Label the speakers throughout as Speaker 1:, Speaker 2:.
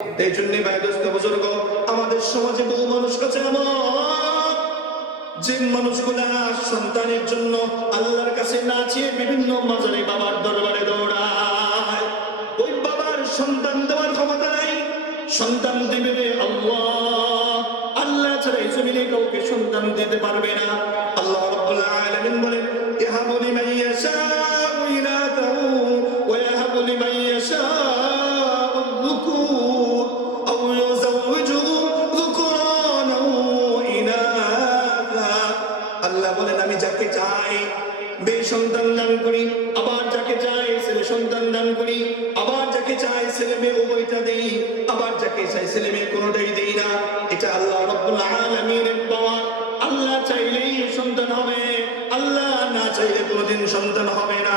Speaker 1: এই বুজুর্গ, আমাদের সমাজে বহু মানুষ আছে আমার যে মানুষগুলা সন্তানের জন্য আল্লাহর কাছে না চেয়ে বিভিন্ন মাজারে বাবার দরবারে দৌড়ায়। ওই বাবার সন্তান দেওয়ার ক্ষমতা নাই। সন্তান দিবে আল্লাহ। আল্লাহ ছাড়া এই জমিনে কাউকে সন্তান দিতে পারবে না। আল্লাহ বলেন ইয়াহাবু লিমান চাইলে কোনোদিন সন্তান হবে না,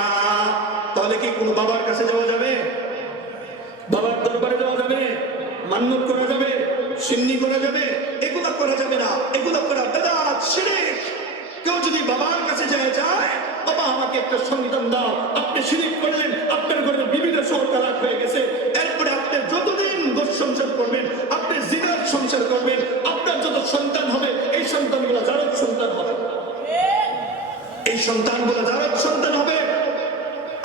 Speaker 1: তাহলে কি কোনো বাবার কাছে যাওয়া যাবে? বাবার দরবারে যাওয়া যাবে? মান্যত করা যাবে? সিন্নি করা যাবে? এগুলো করা যাবে না। এগুলো করা বেদাত, শিরিক। কেউ যদি বাবার কাছে যায় যায়, বাবা, আমাকে একটা সন্তান দাও। আপনি শিরিক করলেন, আপনার ঘরে বিভিন্ন শোর তালাক হয়ে গেছে। এরপরে আপনি যতদিন গোর সংসার করবেন, আপনি জিনার সংসার করবেন, আপনার যত সন্তান হবে, এই সন্তানগুলো যারা সন্তান হবে। এই সন্তানগুলো জারদ সন্তান হবে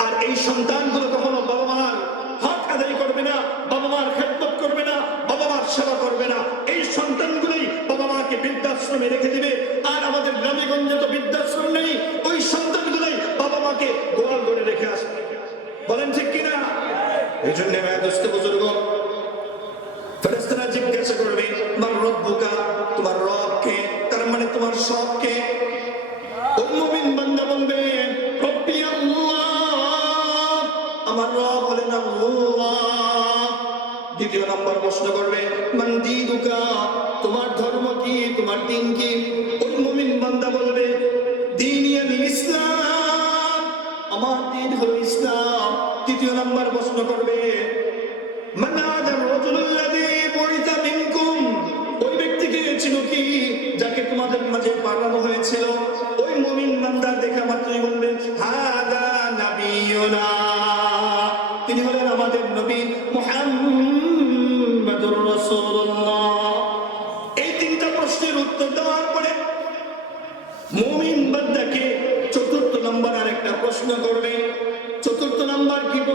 Speaker 1: আর এই সন্তানগুলো কখনো বাবা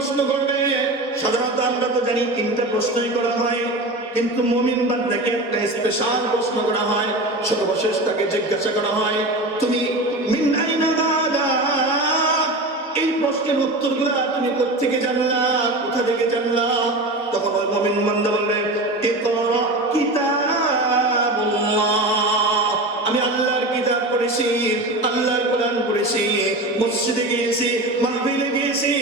Speaker 1: প্রশ্ন করবে সাধারণত আমরা তো জানি তিনটা প্রশ্নই করা হয়, কিন্তু মুমিন বান্দাকে একটা স্পেশাল প্রশ্ন করা হয়। সর্বশেষ তাকে জিজ্ঞাসা করা হয়, তুমি এই প্রশ্নের তুমি কোত্থেকে জানলা? কোথা থেকে জানলা? তখন ওই মুমিন বান্দা আমি আল্লাহর কিতাব পড়েছি, আল্লাহর কোরআন পড়েছি, মসজিদে গিয়েছি, মাহফিলে গিয়েছি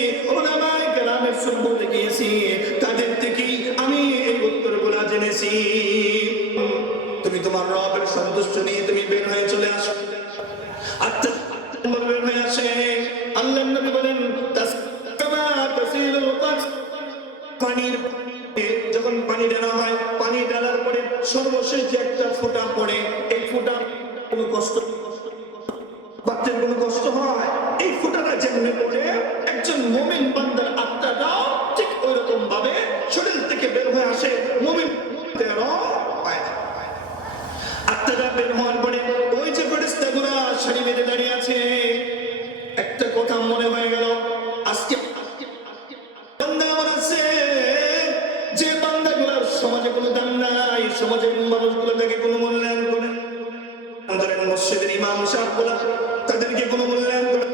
Speaker 1: সমাজে কোনো দাম নাই, সমাজের মানুষগুলো তাকে কোনো মূল্যায়ন করে। ধরেন মসজিদের ইমাম সাহেবগুলা তাদেরকে কোনো মূল্যায়ন করে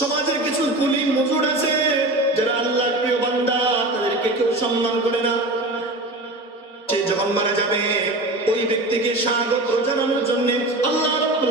Speaker 1: সমাজের কিছু কুলি মজুর আছে, যারা আল্লাহর প্রিয় বান্দা, তাদেরকে কেউ সম্মান করে না। সে যখন মারা যাবে, ওই ব্যক্তিকে স্বাগত জানানোর জন্য আল্লাহ রাব্বুল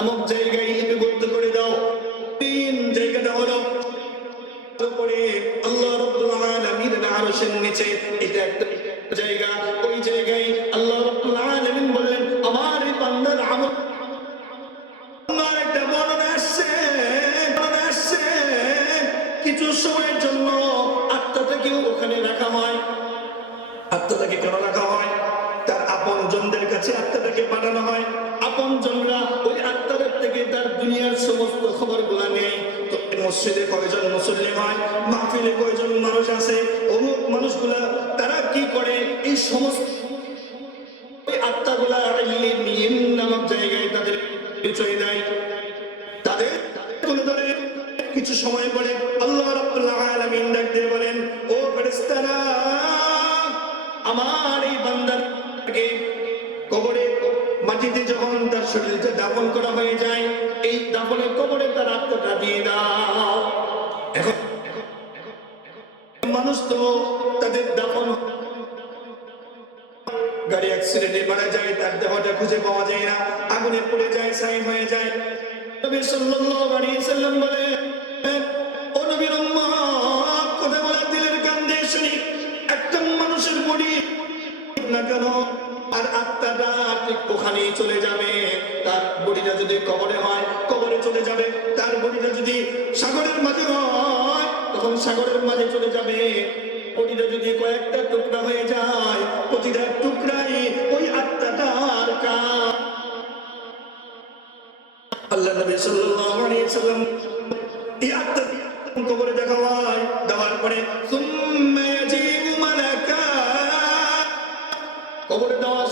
Speaker 1: আমক জায়গায় লিপিবদ্ধ করে দাও। তিন জায়গাটা হলো করে আল্লাহ রাব্বুল আলামিনের আরশের নিচে এটা একটা জায়গা। ওই জায়গায় আল্লাহ রাব্বুল আলামিন বললেন, আমার এই বান্দার আমল একটা বর্ণনা আসছে কিছু সময়ের জন্য আত্মাটাকেও ওখানে রাখা হয়। আত্মাটাকে কেন রাখা হয়? তার আপন জনদের কাছে আত্মাটাকে পাঠানো হয় আপন জনরা ওই আত্মাদের থেকে তার দুনিয়ার সমস্ত খবরগুলা নেয় তো মসজিদে কয়জন মুসল্লি হয়, মাহফিলে কয়জন মানুষ আছে, অমুক মানুষগুলা তারা কি করে? এই সমস্ত আত্মাগুলা ইল্লিয়িন নামক জায়গায় তাদের পরিচয় দেয়। তাদের তুলে ধরে কিছু সময় পরে আল্লাহ রাব্বুল আলামিন ডাক দিয়ে বলেন, ও ফেরেশতারা, আমার এই বান্দাকে কবরে মাটিতে যখন তার শরীরটা দাপন করা হয়ে যায় দাফনের কবরে তার আত্মাটা দিয়ে দাও। এখন মানুষ তো তাদের দাফন গাড়ি অ্যাক্সিডেন্টে মারা যায়, তার দেহটা খুঁজে পাওয়া যায় না, আগুনে পড়ে যায়, ছাই হয়ে যায়। নবী সাল্লাল্লাহু আলাইহি সাল্লাম বলে ও নবীর কথা দিলের কান্দে শুনি, একটা মানুষের বডি না কেন? আর আত্মাটা ঠিক ওখানেই চলে যাবে। তার বডিটা যদি কবরে হয়, কবরে চলে যাবে। তার বডিটা যদি সাগরের মাঝে হয়, তখন সাগরের মাঝে চলে যাবে। বডিটা যদি কয়েকটা টুকরা হয়ে যায়, প্রতিটা টুকরাই ওই আত্মাটার কাজ। আল্লাহ নবী সাল্লাল্লাহু আলাইহি সাল্লাম এই আত্মা কবরে দেখা হয় দেওয়ার পরে, সুম্মা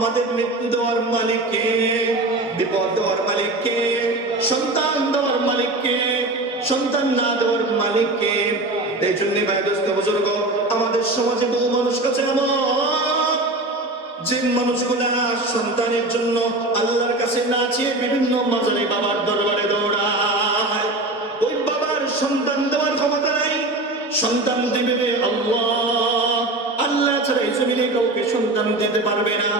Speaker 1: আমাদের মৃত্যু দেওয়ার মালিককে, বিপদ দেওয়ার মালিককে, সন্তান দেওয়ার মালিককে, সন্তান না দেওয়ার মালিককে। এই জন্য ভাই দোস্ত, বুজুর্গ, আমাদের সমাজে বহু মানুষ কাছে আমার যে মানুষগুলা সন্তানের জন্য আল্লাহর কাছে না চেয়ে বিভিন্ন মাজারে বাবার দরবারে দৌড়ায়। ওই বাবার সন্তান দেওয়ার ক্ষমতা নাই। সন্তান দিবে আল্লাহ। আল্লাহ ছাড়া এই জমিনে কাউকে সন্তান দিতে পারবে না।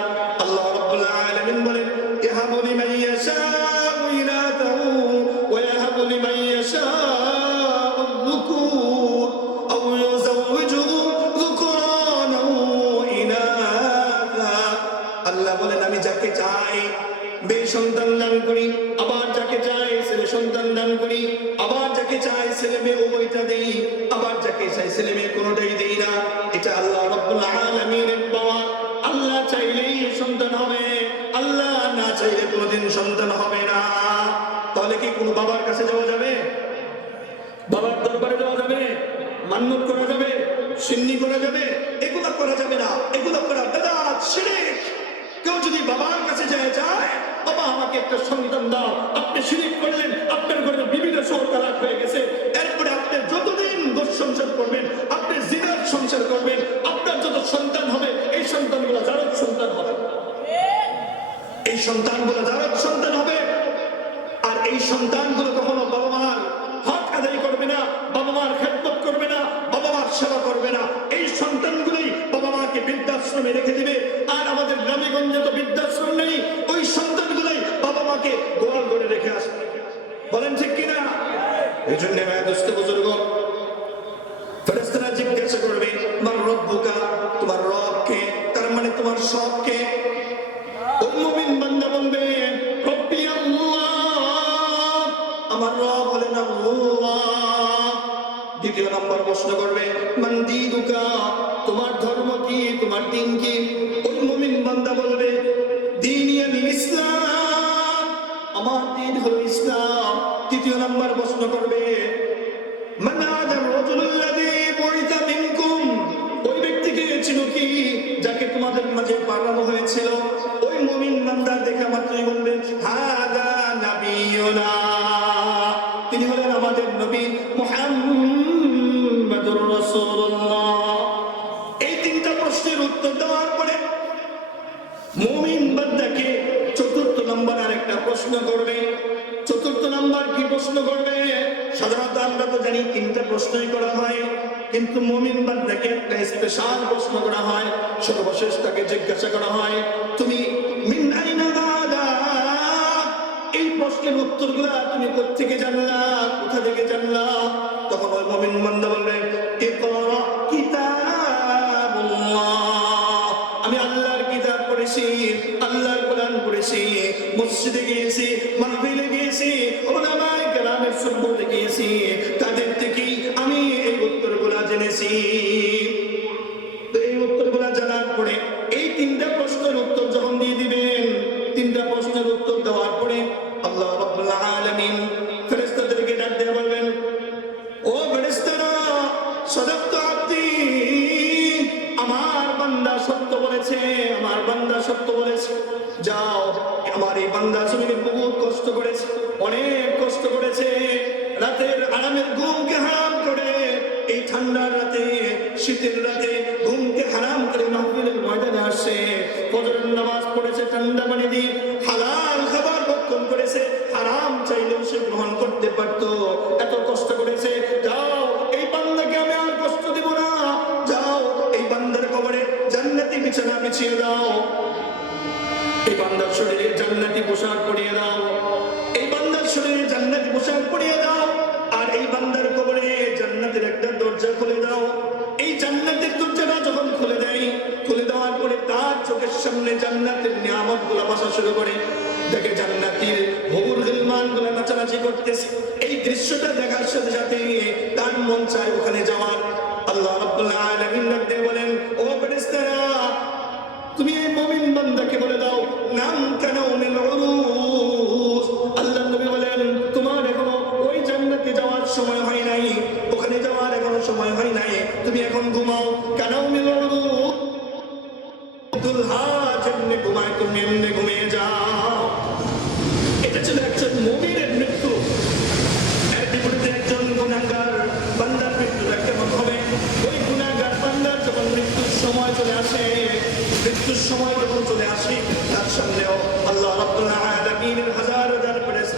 Speaker 1: ওইটা দেই। আবার যাকে চাইছিলাম কোনোটাই দেই না। এটা আল্লাহ রব্বুল আলামিনের পাওয়া। আল্লাহ চাইলেই সন্তান হবে। আল্লাহ না চাইলে কোনোদিন সন্তান হবে না। তাহলে কি কোনো বাবার কাছে যাওয়া যাবে? বাবার দরবারে যাওয়া যাবে? মান্যত করা যাবে? সিন্নি করা যাবে? এগুলো করা যাবে না। এগুলো করা দাদা শিরিক। কেউ যদি বাবার কাছে যায় যায়, বাবা আমাকে একটা সন্তান দাও। আপনি শিরিক সংসার করবেন, আপনি জিনার সংসার করবেন, আপনার যত সন্তান হবে, এই সন্তানগুলো যারা সন্তান হবে? এই সন্তানগুলো thinking প্রশ্ন করবে, চতুর্থ নম্বর কি প্রশ্ন করবে? সাধারণত আমরা তো জানি তিনটা প্রশ্নই করা হয়, কিন্তু মমিন বান্দাকে একটা স্পেশাল প্রশ্ন করা হয়, সর্বশেষ তাকে জিজ্ঞাসা করা হয়, তুমি মিন্নাইনা দাদা এই প্রশ্নের উত্তরগুলা তুমি কোথেকে জানো గ్రంథం అనేది চোখের সামনে জান্নাতের নিয়ামতগুলা বাসা শুরু করে। দেখে জান্নাতির হবুর গেলমানগুলা নাচানাচি করতেছে। এই দৃশ্যটা দেখার সাথে সাথে তার মন চায় ওখানে যাওয়ার। আল্লাহ ডাকতে বলেন, ও তুমি এই বান্দাকে বলে দাও, নাম কেন আল্লাহ নবী বলেন, তোমার এখনও ওই জান্নাতে যাওয়ার সময় হয় নাই। ওখানে যাওয়ার এখনও সময় হয় নাই। তুমি এখন ঘুমাও। কেন মিল সময় যখন